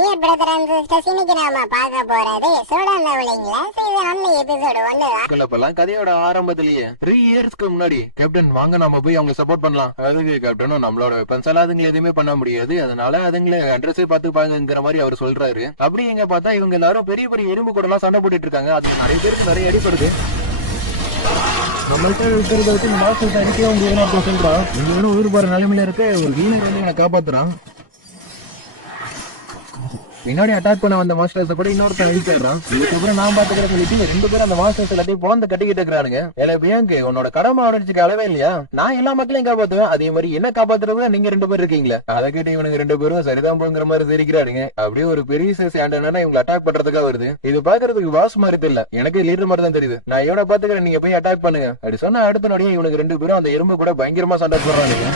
Dear brother and sisters இன்னைக்கு நாம பார்க்க போறது. சோடா லெவலிங்ல சீசன் ஒன் எபிசோடு ஒன்னு தான். கதையோட ஆரம்பத்திலேயே த்ரீ இயர்ஸ்க்கு முன்னாடி கேப்டன் வாங்க நம்ம போய் அவங்க சப்போர்ட் பண்ணலாம். அதுக்கு கேப்டனும் நம்மளோட வெப்பன்ஸ் எல்லாம் அதுங்களை எதுவுமே பண்ண முடியாது. அதனால அதுங்களை அட்ரஸே பார்த்து பாருங்கிற மாதிரி அவர் சொல்றாரு. அப்படி எங்க பார்த்தா இவங்க எல்லாரும் பெரிய பெரிய எறும்பு கூட எல்லாம் சண்டை போட்டுட்டு இருக்காங்க. அது நிறைய பேருக்கு நிறைய அடிப்படுது நம்மள்ட்ட இருக்கிறத வச்சு மாஸ்டர் அடிக்கலாம் ஒருத்தன் சொல்றான். இங்க உயிர் போற நிலைமையில இருக்க. ஒரு வீணர் வந்து இவனை காப்பாத்துறான். பின்னாடி அட்டாக் பண்ண வந்த மாஸ்டர்ஸ் கூட இன்னொருத்தன் அழிச்சிடுறான் இதுக்கப்புறம் நான் பாத்துக்கிற சொல்லிட்டு ரெண்டு பேரும் அந்த மாஸ்டர்ஸ் எல்லாத்தையும் போந்த கட்டிக்கிட்டு இருக்கிறானுங்க. ஏல பிரியங்கு உன்னோட கடமை உணர்ச்சிக்கு அளவே இல்லையா? நான் எல்லா மக்களையும் காப்பாத்துவேன். அதே மாதிரி என்ன காப்பாத்துறது நீங்க ரெண்டு பேர் இருக்கீங்களா. அதை கேட்டு இவனுக்கு ரெண்டு பேரும் சரிதான் போங்கிற மாதிரி சிரிக்கிறாருங்க அப்படியே ஒரு பெரிய சைஸ் ஆண்டனா இவங்க அட்டாக் பண்றதுக்காக வருது. இது பாக்குறதுக்கு பாஸ் மாதிரி தெரியல. எனக்கு லீடர் மாதிரி தான் தெரியுது. நான் இவனை பாத்துக்கிறேன் நீங்க போய் அட்டாக் பண்ணுங்க. அப்படி சொன்ன அடுத்த நடிகை இவனுக்கு ரெண்டு பேரும் அந்த எறும்பு கூட பயங்கரமா சண்டை போடுறானுங்க.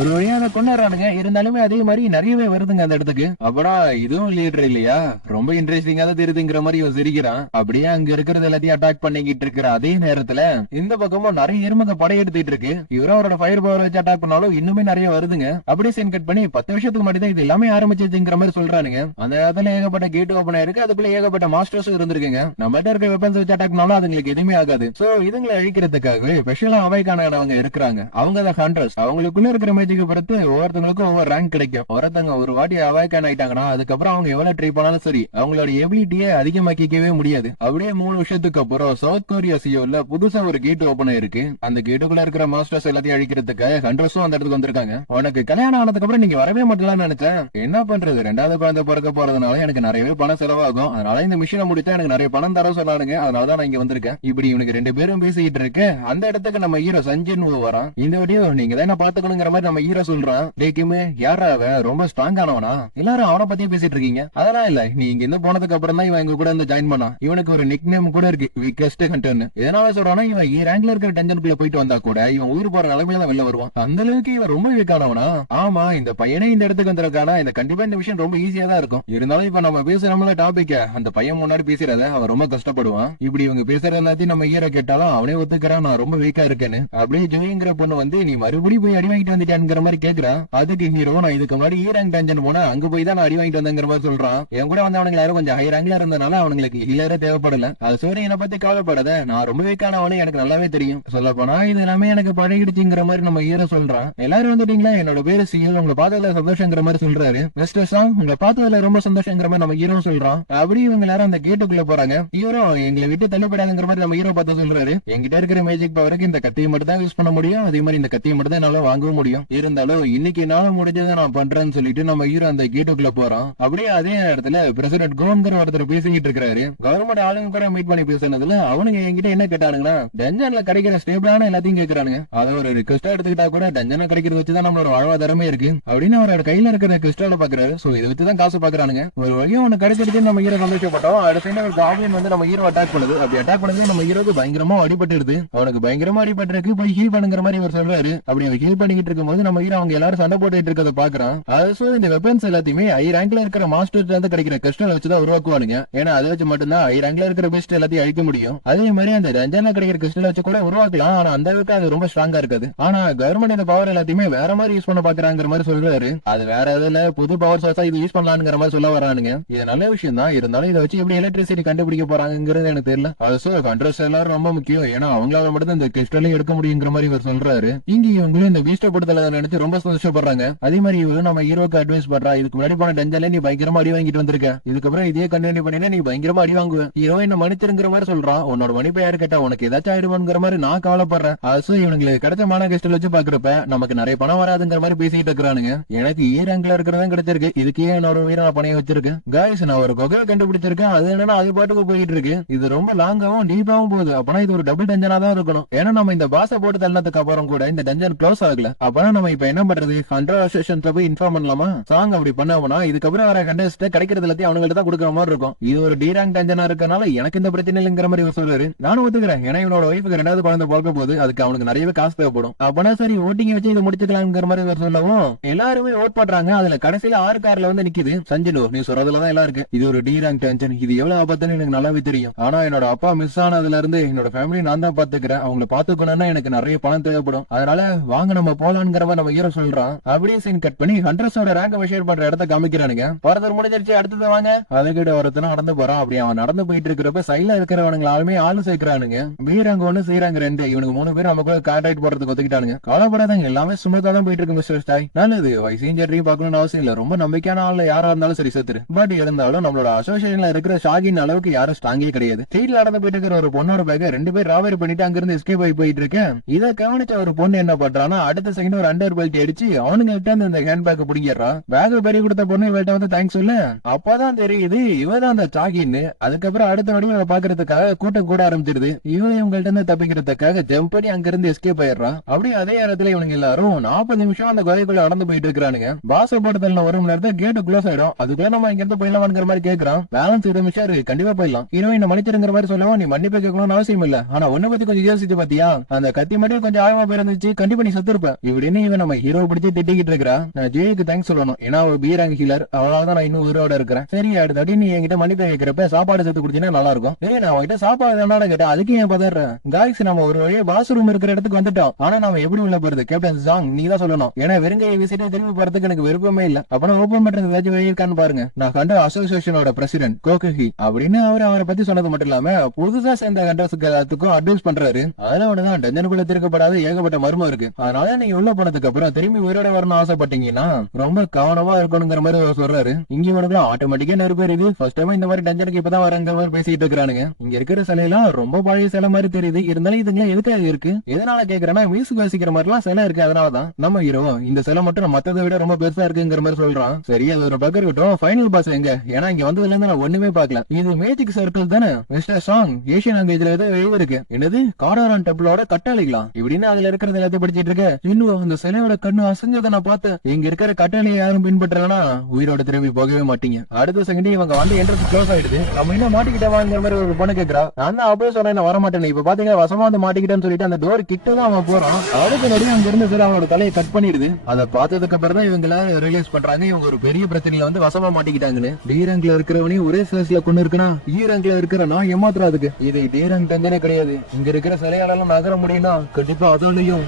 ஒரு வழியா அதை கொண்டாடுறானுங்க. இருந்தாலுமே அதே மாதிரி நிறையவே வருதுங்க அந்த இடத்துக்கு. அப்படா இதுவும் லீடர் இல்லையா? ரொம்ப இன்ட்ரெஸ்டிங்கா தான் தெரியுதுங்கிற மாதிரி இவன் சிரிக்கிறான். அப்படியே அங்க இருக்கிறது எல்லாத்தையும் அட்டாக் பண்ணிக்கிட்டு இருக்கிற அதே நேரத்துல இந்த பக்கமும் நிறைய எருமங்க படையெடுத்துட்டு இருக்கு. இவரும் அவரோட ஃபயர் பவர் வச்சு அட்டாக் பண்ணாலும் இன்னுமே நிறைய வருதுங்க. அப்படியே சீன் கட் பண்ணி பத்து வருஷத்துக்கு முன்னாடி தான் இது எல்லாமே ஆரம்பிச்சிருச்சுங்கிற மாதிரி சொல்றானுங்க. அந்த இடத்துல ஏகப்பட்ட கேட் ஓபன் ஆயிருக்கு. அதுக்குள்ள ஏகப்பட்ட மாஸ்டர்ஸும் இருந்திருக்குங்க. நம்ம இருக்க வெப்பன்ஸ் வச்சு அட்டாக் பண்ணாலும் அதுங்களுக்கு எதுவுமே ஆகாது. சோ இதுங்களை அழிக்கிறதுக்காகவே ஸ்பெஷலா அவைக்கானவங்க இருக்கிறாங்க. அவங்க தான் ஹண்ட்ரஸ் அவங்களுக்குள்ள இருக்கிற மேஜிக்கு பொறுத்து ஒவ்வொருத்தவங்களுக்கும் ஒவ்வொரு ரேங்க் கிடைக்கும். ஒருத்தவங்க ஒரு வாட்டி அவைக்கான் ஆயிட்டாங்கன்னா அதுக்கப்புறம் அவங்க எவ்வளவு ட்ரை பண்ணாலும் சரி அவங்களோட எபிலிட்டியை அதிகமாக்கிக்கவே முடியாது. அப்படியே மூணு வருஷத்துக்கு அப்புறம் சவுத் கொரியா சியோல புதுசா ஒரு கேட் ஓபன் ஆயிருக்கு. அந்த கேட்டுக்குள்ள இருக்கிற மாஸ்டர்ஸ் எல்லாத்தையும் அழிக்கிறதுக்கு ஹண்ட்ரஸும் அந்த இடத்துக்கு வந்திருக்காங்க. உனக்கு கல்யாணம் ஆனதுக்கு அப்புறம் நீங்க வரவே மாட்டலாம்னு நினைச்சேன். என்ன பண்றது? ரெண்டாவது குழந்தை பிறக்க போறதுனால எனக்கு நிறையவே பணம் செலவாகும். அதனால இந்த மிஷினை முடித்தா எனக்கு நிறைய பணம் தர சொல்லாருங்க அதனால தான் நான் இங்க வந்திருக்கேன். இப்படி இவனுக்கு ரெண்டு பேரும் பேசிக்கிட்டு இருக்கு. அந்த இடத்துக்கு நம்ம ஹீரோ சஞ்சன் வரான். இந்த வீடியோ நீங்க தான் என்ன பாத்துக்கணுங்கிற மாதிரி நம்ம ஹீரோ சொல்றான் டேக்குமே யாரா அவன்? ரொம்ப ஸ்ட்ராங் ஆனவனா? எல்லாரும் அவனை பத்தியே பேசிட்டு இருக்கீங்க. அதெல்லாம் இல்ல. நீ இங்க இருந்து போனதுக்கு அப்புறம் தான் இவன் எங்க கூட வந்து ஜாயின் பண்ணான். இவனுக்கு ஒரு நிக் நேம் கூட இருக்கு. வீக்கஸ்ட் ஹண்டர்னு எதனால சொல்றானா இவன் ஈ ரேங்க்ல இருக்கிற டஞ்சனுக்குள்ள போயிட்டு வந்தா கூட இவன் உயிர் போற நிலைமையில தான் வெளில வருவான். அந்த அளவுக்கு இவன் ரொம்ப வீக்கானவனா ஆமா இந்த பையனே இந்த இடத்துக்கு வந்திருக்கானா? இந்த கண்டிப்பா இந்த விஷயம் ரொம்ப ஈஸியா தான் இருக்கும். இருந்தாலும் இப்ப நம்ம பேசுறோம்ல டாபிக்க அந்த பையன் முன்னாடி பேசுறத அவன் ரொம்ப கஷ்டப்படுவான். இப்படி இவங்க பேசுற எல்லாத்தையும் நம்ம ஹீரோ கேட்டாலும் அவனே ஒத்துக்கிறான் நான் ரொம்ப வீக்கா இருக்கேன்னு. அப்படியே ஜோயிங்கிற பொண்ணு வந்து நீ மறுபடியும் போய் அடி வாங்கிட்டு வந்துட்டான்ங்கிற மாதிரி கேக்குறான் அதுக்கு ஹீரோ நான் இதுக்கு முன்னாடி ஈ ரேங்க் போனா அங்க போய் தான் நான் அடி வாங்கிட்டு வந்தேங்கிற மாதிரி சொல்றான் என் கூட வந்தவனுங்க யாரும் கொஞ்சம் ஹை ரேங்க்ல இருந்தனால அவனுங்களுக்கு ஹீலரே தேவைப்படல. அது சோரி என்னை பத்தி கவலைப்படாத. நான் ரொம்ப வீக்கானவனு எனக்கு நல்லாவே தெரியும். சொல்ல போனா இது எல்லாமே எனக்கு பழகிடுச்சுங்கிற மாதிரி நம்ம ஹீரோ சொல்றான் எல்லாரும் வந்துட்டீங்களா? என்னோட பேரு சிஎல் உங்களை பார்த்ததுல சந்தோஷங்கிற மாதிரி சொல்றாரு. மிஸ்டர் சாங் உங்களை பார்த்ததுல ரொம்ப சந்தோஷங்கிற மாதிரி நம்ம ஹீரோ சொல்றான் அப்படி இவங்க எல்லாரும் அந்த கேட்டுக்குள்ள போறாங்க. ஹீரோ எங்களை விட்டு தள்ளுபடாதுங்கிற மாதிரி நம்ம ஹீரோ பார்த்து சொல்றாரு. எங்கிட்ட இருக்கிற மேஜிக் பவருக்கு இந்த கத்தியை மட்டும் தான் யூஸ் பண்ண முடியும். அதே மாதிரி இந்த கத்தியை மட்டும் தான் என்னால வாங்கவும் முடியும். இருந்தாலும் இன்னைக்கு என்னால முடிஞ்சதை நான் பண்றேன்னு சொல்லிட்டு நம்ம ஹீரோ அந்த கேட்டுக்குள்ள போறான் அப்படியே அதே நேரத்துல பிரசிடென்ட் கோவன்கர் ஒருத்தர் பேசிக்கிட்டு இருக்காரு. கவர்மெண்ட் ஆளுங்க கூட மீட் பண்ணி பேசுனதுல அவனுங்க என்கிட்ட என்ன கேட்டானுங்கன்னா டஞ்சன்ல கிடைக்கிற ஸ்டேபிளான எல்லாத்தையும் கேக்குறானுங்க. அதை ஒரு ரிக்வஸ்டா எடுத்துக்கிட்டா கூட டஞ்சனை கிடைக்கிறது வச்சுதான் நம்மளோட வாழ்வாதாரமே இருக்கு. அப்படின்னு அவரோட கையில இருக்கிற கிறிஸ்டால பாக்குறாரு. சோ இதை வச்சுதான் காசு பாக்குறானுங்க. ஒரு வழியும் ஒண்ணு கிடைச்சிருச்சு நம்ம ஹீரோ சந்தோஷப்பட்டோம் அடுத்த ஒரு காவியன் வந்து நம்ம ஹீரோ அட்டாக் பண்ணுது. அப்படி அட்டாக் பண்ணது நம்ம ஹீரோக்கு பயங்கரமா அடிபட்டுருது அவனுக்கு பயங்கரமா அடிபட்டிருக்கு. போய் ஹீல் பண்ணுங்கிற மாதிரி அவர் சொல்றாரு. அப்படி அவர் ஹீல் பண்ணிக்கிட்டு இருக்கும்போது நம்ம ஹீரோ அவங்க எல்லாரும் சண்டை போட்டுட்டு இருக்கிறத பாக்குறான் அது இந்த வெப்பன்ஸ் எல்லாத்தையுமே ஐ ரேங்க்ல இருக்கிற மாஸ்டர்ஸ் இருந்து கிடைக்கிற கிறிஸ்டல் வச்சுதான் உருவாக்குவானுங்க. ஏன்னா அதை வச்சு மட்டும்தான் ஐ ரேங்க்ல இருக்கிற பெஸ்ட் எல்லாத்தையும் அழிக்க முடியும். அதே மாதிரி அந்த ரஞ்சனா கிடைக்கிற கிறிஸ்டல் வச்சு கூட உருவாக்கலாம். ஆனா அந்த அளவுக்கு அது ரொம்ப ஸ்ட்ராங்கா இருக்காது. ஆனா கவர்மெண்ட் இந்த பவர் எல்லாத்தையுமே வேற மாதிரி யூஸ் பண்ண பாக்குறாங்கிற மாதிரி சொல்றாரு. அது வேற எதுல புது பவர் சோர்ஸா இது யூஸ் பண்ணலாம்ங்கிற மாதிரி சொல்ல வரானுங்க. இது நல்ல விஷயம் தான். இருந்தாலும் இதை வச்சு எப்படி எலக்ட்ரிசிட்டி கண்டுபிடிக்க போறாங்கிறது எனக்கு தெரியல. அது சோ கண்ட்ரோஸ் எல்லாரும் ரொம்ப முக்கியம். ஏன்னா அவங்களால மட்டும் இந்த கிறிஸ்டலே எடுக்க முடியுங்கிற மாதிரி இவர் சொல்றாரு. இங்க இவங்களும் இந்த பீஸ்ட படத்துல நினைச்சு ரொம்ப சந்தோஷப்படுறாங்க. அதே மாதிரி இவரு நம்ம ஹீரோக்கு அட்வைஸ் பண்றா இதுக்கு முன்னாடி போன டஞ்சன்ல நீ பயங்கரமா அடி வாங்கிட்டு வந்திருக்க. இதுக்கப்புறம் இதே கண்டினியூ பண்ணினா நீ பயங்கரமா அடி வாங்குவ. ஹீரோ என்ன மன்னிச்சிருங்கிற மாதிரி சொல்றான் உன்னோட மன்னிப்பை யாரு கேட்டா உனக்கு ஏதாச்சும் ஆயிடுவாங்கிற மாதிரி நான் கவலைப்படுறேன். அசோ இவங்களுக்கு கிடைச்ச மான கஷ்டம் வச்சு பாக்குறப்ப நமக்கு நிறைய பணம் வராதுங்கிற மாதிரி பேசிட்டு இருக்கிறானுங்க. எனக்கு e ஏ ரேங்க்ல இருக்கிறதா கிடைச்சிருக்கு. இதுக்கே என்னோட உயிரை நான் பணைய வச்சிருக்கேன். காய்ஸ் நான் ஒரு கொகையை கண்டுபிடிச்சிருக்கேன். அது என்னன்னா அது பாட்டுக்கு போயிட்டு இருக்கு இது ரொம்ப லாங்காவும் டீப்பாவும் போகுது. அப்பனா இது ஒரு டபுள் டஞ்சனா தான் இருக்கணும். ஏன்னா நம்ம இந்த பாச போட்டு தள்ளதுக்கு அப்புறம் கூட இந்த டஞ்சன் க்ளோஸ் ஆகல. அப்பனா நம்ம இப்ப என்ன பண்றது? ஹண்ட்ரட் அசோசியேஷன்ல போய் இன்ஃபார்ம் பண்ணலாமா? சாங் அப்படி பண்ணோம்னா இதுக்கப்புறம் வர கண்டஸ்ட் கிடைக்கிறது எல்லாத்தையும் அவங்கள்ட்ட தான் கொடுக்குற மாதிரி இருக்கும். இது ஒரு டி ரேங்க் டென்ஷனா இருக்கனால எனக்கு இந்த பிரச்சனை இல்லைங்கிற மாதிரி இவர் சொல்றாரு. நானும் ஒத்துக்கிறேன். ஏன்னா இவனோட ஒய்ஃபுக்கு ரெண்டாவது குழந்தை பிறக்க போது அதுக்கு அவனுக்கு நிறையவே காசு தேவைப்படும். அப்பனா சரி ஓட்டிங் வச்சு இதை முடிச்சுக்கலாம்ங்கிற மாதிரி இவர் சொல்லவும் எல்லாருமே ஓட் பண்றாங்க. அதுல கடைசியில ஆறு கார்ல வந்து நிக்குது. சஞ்சனு நீ சொல்றதுலதான் எல்லாம் இருக்கு. இது ஒரு டி ரேங்க் டென்ஷன் இது எவ்வளவு ஆபத்துன்னு எனக்கு நல்லாவே தெரியும். ஆனா என்னோட அப்பா மிஸ் ஆனதுல இருந்து என்னோட ஃபேமிலி நான் தான் பாத்துக்கிறேன். அவங்கள பாத்துக்கணும்னா எனக்கு நிறைய பணம் தேவைப்படும். அதனால வாங்க நம்ம போலாங்கிற தடவை நம்ம ஹீரோ சொல்றான். அப்படியே சீன் கட் பண்ணி ஹண்ட்ரஸோட ரேங்க ஷேர் பண்ற இடத்த காமிக்கிறானுங்க. வரதர் முடிஞ்சிருச்சு அடுத்தது வாங்க. அதுக்கிட்ட ஒருத்தனும் நடந்து போறான். அப்படி அவன் நடந்து போயிட்டு இருக்கிறப்ப சைட்ல இருக்கிறவனுங்க ஆளுமே ஆளு சேர்க்கிறானுங்க. பீரங்க ஒண்ணு செய்யறாங்க ரெண்டு. இவனுக்கு மூணு பேரும் நமக்குள்ள கான்ட்ராக்ட் போடுறதுக்கு ஒத்துக்கிட்டானுங்க. கவலைப்படாதங்க எல்லாமே சுமத்தா தான் போயிட்டு இருக்கு மிஸ்டர் ஸ்டாய் நல்லது வயசையும் சரியும் பார்க்கணும்னு அவசியம் இல்ல. ரொம்ப நம்பிக்கையான ஆள் யாரா இருந்தாலும் சரி சேர்த்துரு பட் இருந்தாலும் நம்மளோட அசோசியேஷன்ல இருக்கிற ஷாகின் அளவுக்கு யாரும் ஸ்ட்ராங்கே கிடையாது. ஸ்ட்ரீட்ல நடந்து போயிட்டு இருக்கிற ஒரு பொண்ணோட பேக ரெண்டு பேர் ராவரி பண்ணிட்டு அங்கிருந்து எஸ்கேப் ஆகி போயிட்டு இருக்கேன். இதை கவனிச்ச ஒரு பொண்ணு என்ன பண்றான்னா அடுத்த செகண்ட் ஒரு அண்டர் பெல்ட் அடிச்சு அவனுங்க கிட்ட இருந்து இந்த ஹேண்ட் பேக் பிடிக்கிறான் பேக் பெரிய கொடுத்த பொண்ணு இவள்கிட்ட வந்து தேங்க்ஸ் சொல்லு. அப்பதான் தெரியுது இவதான் அந்த சாகின்னு. அதுக்கப்புறம் அடுத்த நொடி பாக்குறதுக்காக கூட்டம் கூட ஆரம்பிச்சிருது. இவன் இவங்கள்ட்ட இருந்து தப்பிக்கிறதுக்காக ஜம்ப் பண்ணி அங்கிருந்து எஸ்கேப் ஆயிடுறான். அப்படியே அதே இடத்துல இவனுங்க எல்லாரும் நாற்பது நிமிஷம் அந்த குகைக்குள்ள நடந்து போயிட்டு இருக்கானுங்க பாச போட்டதுல ஒரு மணி கேட்டு க்ளோஸ் ஆயிடும். அதுக்குள்ள நம்ம இங்க இருந்து போயிடலாம்ங்கிற மாதிரி கேக்குறான். பேலன்ஸ் இருபது நிமிஷம் இருக்கு கண்டிப்பா போயிடலாம். ஹீரோயின் மன்னிச்சிருங்கிற மாதிரி சொல்லவும் நீ மன்னிப்பு கேட்கணும்னு அவசியம் இல்ல. ஆனா உன்னை பத்தி கொஞ்சம் யோசிச்சு பாத்தியா? அந்த கத்தி மட்டும் கொஞ்சம் ஆழமா போயிருந்துச்சு கண்டிப்பா நீ செத்துருப்ப. இப்படின்னு இவன் நம்ம ஹீரோ பிடிச்சி திட்டிக்கிட்டு இருக்கிறா. நான் ஜெயிக்கு தேங்க்ஸ் சொல்லணும். ஏன்னா அவ பீராங்க ஹீலர் அவளால நான் இன்னும் உயிரோட இருக்கிறேன். சரி அடுத்த அடி நீ என்கிட்ட மன்னிப்பு கேட்கிறப்ப சாப்பாடு சேர்த்து குடிச்சினா நல்லா இருக்கும் ஏய் நான் அவன்கிட்ட சாப்பாடு தானடா கேட்டேன். அதுக்கு ஏன் பதறேன் காய்ஸ் நம்ம ஒரு வழியே பாஸ் ரூம் இருக்கிற இடத்துக்கு வந்துட்டோம். ஆனா நாம எப்படி உள்ள போறது? கேப்டன் சாங் நீ தான் சொல்லணும். ஏன்னா வெறுங்கையை விசிட்டு திரும்பி போறதுக்கு எனக்கு விருப்பமே இல்ல. அப்பனா ஓபன் பண்றது ஏதாச்சும் வழி இருக்கான்னு பாருங்க. நான் கண்ட அசோசியேஷனோட பிரசிடென்ட் கோகஹி அப்படின்னு அவர் அவரை பத்தி சொன்னது மட்டும் இல்லாம புதுசா சேர்ந்த கண்டஸ்க்கு எல்லாத்துக்கும் அட்வைஸ் பண்றாரு. அதுல ஒண்ணுதான் டெஞ்சனுக்குள்ள திருக்கப்படாத ஏகப்பட்ட மர்மம் இருக்கு. அதனால நீங்க உள்ள போனதுக்கு அப்புறம் திரும்பி உயிரோட வரணும் ஆசைப்பட்டீங்கன்னா ரொம்ப கவனமா இருக்கணுங்கிற மாதிரி அவர் சொல்றாரு. இங்க இவனுக்கு ஆட்டோமேட்டிக்கா நெருப்பு எரியுது. ஃபர்ஸ்ட் டைம் இந்த மாதிரி டஞ்சனுக்கு இப்பதான் வரங்கிற மாதிரி பேசிட்டு இருக்கானுங்க இங்க இருக்கிற சிலையெல்லாம் ரொம்ப பழைய சிலை மாதிரி தெரியுது. இருந்தாலும் இதுங்க எதுக்காக இருக்கு? எதனால கேக்குறேன்னா வீசு வாசிக்கிற மாதிரி எல்லாம் சிலை இருக்கு. அதனாலதான் நம்ம ஹீரோ இந்த சிலை மட்டும் மத்ததை விட ரொம்ப பெருசா இருக்குங்கிற மாதிரி சொல்றான். சரி அது ஒரு பக்கம் இருக்கட்டும் ஃபைனல் பாஸ் எங்க? ஏன்னா இங்க வந்ததுல இருந்து நான் ஒண்ணுமே பாக்கல இது மேஜிக் சர்க்கிள் தானே? மிஸ்டர் சாங் ஏசியன் லாங்குவேஜ்ல ஏதோ எழுதி இருக்கு என்னது? காடாரான் டெம்பிளோட கட்டாளிக்கலாம் இப்படின்னு அதுல இருக்கிறது எல்லாத்தையும் படிச்சிட்டு இருக்க. இன்னும் அந்த சிலையோட கண்ணு அசைஞ்சதை நான் பார்த்தேன் இங்க இருக்கிற கட்டளையை யாரும் பின்பற்றலனா உயிரோட திரும்பி போகவே மாட்டீங்க. அடுத்த செகண்ட் இவங்க வந்து என்ட்ரன்ஸ் க்ளோஸ் ஆயிடுது. நம்ம இன்னும் மாட்டிக்கிட்டவாங்கிற மாதிரி ஒரு பொண்ணு கேக்குறா. நான் தான் அப்படியே சொன்னேன் வர மாட்டேன் இப்ப பாத்தீங்க வசமா வந்து மாட்டிக்கிட்டேன்னு சொல்லிட்டு அந்த டோர் கிட்ட தான் அவன் போறான். அதுக்கு நடுவே அங்க இருந்து சரி அவனோட தலையை கட் பண்ணிடுது. அதை பார்த்ததுக்கு அப்புறம் தான் இவங்க எல்லாரும் ரியலைஸ் பண்றாங்க. இவங்க ஒரு பெரிய பிரச்சனையில வந்து வசமா மாட்டிக்கிட்டாங்கன்னு. டீரங்க்ல இருக்கிறவனையும் ஒரே சிலசில கொண்டு இருக்குன்னா ஈ இருக்கிற நான் ஏமாத்துறாதுக்கு இதை டி ரேங்க் கிடையாது. இங்க இருக்கிற சிலையாளெல்லாம் நகர முடியும்னா கண்டிப்பா அதுலயும்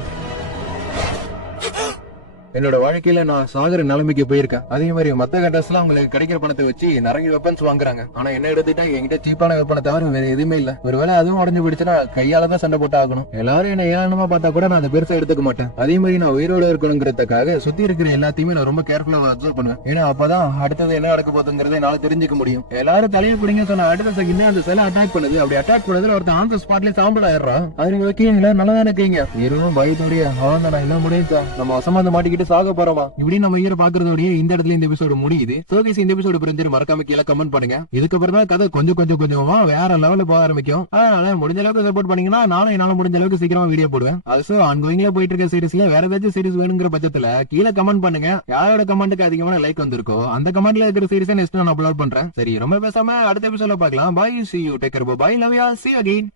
என்னோட வாழ்க்கையில நான் சாகர நிலைமைக்கு போயிருக்கேன். அதே மாதிரி மத்த கண்டஸ் எல்லாம் உங்களுக்கு கிடைக்கிற பணத்தை வச்சு நிறைய வெப்பன்ஸ் வாங்குறாங்க. ஆனா என்ன எடுத்துட்டா என்கிட்ட சீப்பான வெப்பனை தவிர வேற எதுவுமே இல்ல. ஒருவேளை அதுவும் உடஞ்சு போயிடுச்சுன்னா கையால தான் சண்டை போட்டு ஆகணும். எல்லாரும் என்ன ஏளனமா பார்த்தா கூட நான் அதை பெருசா எடுத்துக்க மாட்டேன். அதே மாதிரி நான் உயிரோட இருக்கணுங்கிறதுக்காக சுத்தி இருக்கிற எல்லாத்தையுமே நான் ரொம்ப கேர்ஃபுல்லா அப்சர்வ் பண்ணுவேன். ஏன்னா அப்பதான் அடுத்தது என்ன நடக்க போகுதுங்கிறத என்னால தெரிஞ்சுக்க முடியும். எல்லாரும் தலையை பிடிங்க சொன்ன அடுத்த செகண்ட் அந்த சிலை அட்டாக் பண்ணுது. அப்படி அட்டாக் பண்ணதுல ஒருத்தன் ஆன் ஸ்பாட்லயே சாம்பிள் ஆயிடுறான். அது நீங்க வைக்கீங்களா நல்லா தானே இருக்கீங்க. இருவரும் பயத்தோடைய அவன் தான் என்ன முடியும் நம்ம அசமாந்து மாட்டிக்கிட்டு சாக போறோமா? இப்படி நம்ம ஈர பாக்குறதோடய இந்த இடத்துல இந்த எபிசோடு முடியுது. சோகேஸ் இந்த எபிசோடு புரிஞ்சு மறக்காம கீழே கமெண்ட் பண்ணுங்க. இதுக்கப்புறம் தான் கதை கொஞ்சம் கொஞ்சம் கொஞ்சமா வேற லெவல்ல போக ஆரம்பிக்கும். அதனால முடிஞ்ச அளவுக்கு சப்போர்ட் பண்ணீங்கன்னா நானும் என்னால முடிஞ்ச அளவுக்கு சீக்கிரமா வீடியோ போடுவேன். அது ஆன்கோயிங்ல போயிட்டு இருக்க சீரிஸ்ல வேற ஏதாச்சும் சீரிஸ் வேணுங்கிற பட்சத்துல கீழே கமெண்ட் பண்ணுங்க. யாரோட கமெண்ட்டுக்கு அதிகமான லைக் வந்திருக்கோ அந்த கமெண்ட்ல இருக்கிற சீரிஸ் நெக்ஸ்ட் நான் அப்லோட் பண்றேன். சரி ரொம்ப பேசாம அடுத்த எபிசோட பாக்கலாம் bye see you take bye love ya see again